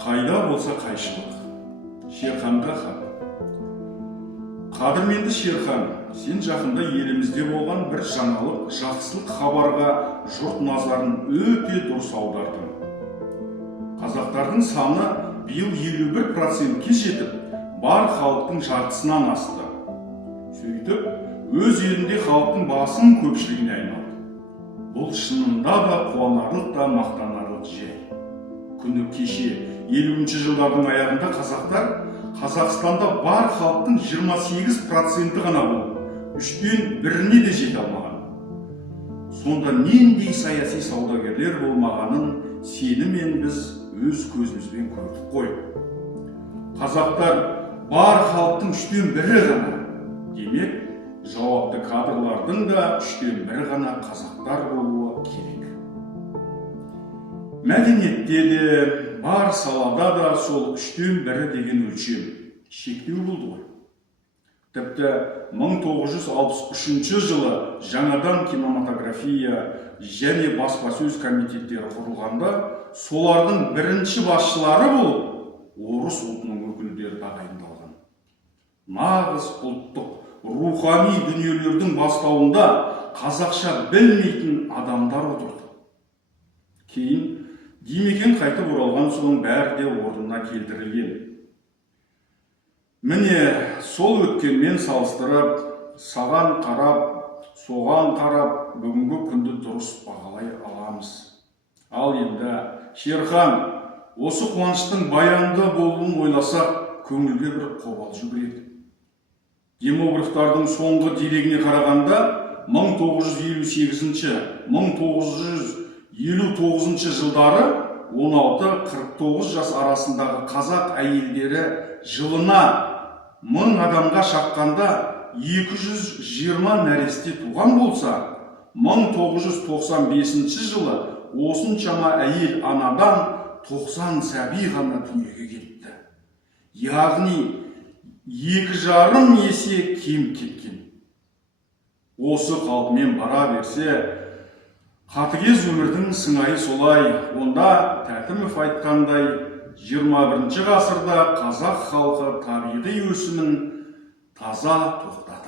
Қайда болса қайшылық. Шерханға хат. Қадірменді Шерхан, сен жақында елімізде болған бір жаңалық, жақсылық хабарға жұрт назарын өте дұрыс аудардың. Қазақтардың саны биыл 51%-ке жетіп, бар халықтың жартысынан асты. Сөйтіп, өз елінде халықтың басым көпшілігіне айналды. Бұл шынында да қуанарлық та мақтанарлық жай. Күні кеше 50-ші жылдардың аяғында қазақтар Қазақстанда бар халықтың 28% ғана болып, 1/3-іне де жете алмаған. Сонда нендей саяси саудагерлер болмағанын сені мен біз өз көзімізбен көрдік қой. Қазақтар бар халықтың 1/3 ғана. Демек, жауапты кадрлардың да 1/3 ғана қазақтар болуы керек. Мәдениетте де, бар салада да сол 1/3 деген өлшем шектеу болды ғой. Тіпті 1963 жылы жаңадан кинематография және баспасөз комитеттері құрылғанда, солардың бірінші басшылары болып, орыс ұлтының өкілдері тағайындалған. Нағыз ұлттық, рухани дүниелердің бастауында қазақша білмейтін адамдар отырды. Кейін Димекең қайтып оралған соң бәрі де орнына келтірілген. Міне, сол өткенмен салыстырып, саған қарап, соған қарап, бүгінгі күнді дұрыс бағалай аламыз. Ал енді, Шерхан, осы қуаныштың баянды болуын ойласақ, көңілге бір қобалжу кіреді. Демографтардың соңғы дерегіне қарағанда, 1958-1959 жылдары 16-49 жас арасындағы қазақ әйелдері жылына 1000 адамға шаққанда 220 нәресте туған болса, 1995 жылы осыншама әйел анадан 90 сәби ғана дүниеге келіпті. Яғни 2,5 есе кем кеткен. Осы қалпымен бара берсе, қатыгез өмірдің сыңайы солай. Онда Тәтімов айтқандай, 21 ғасырда қазақ халқы табиғи өсімін таза тоқтатты.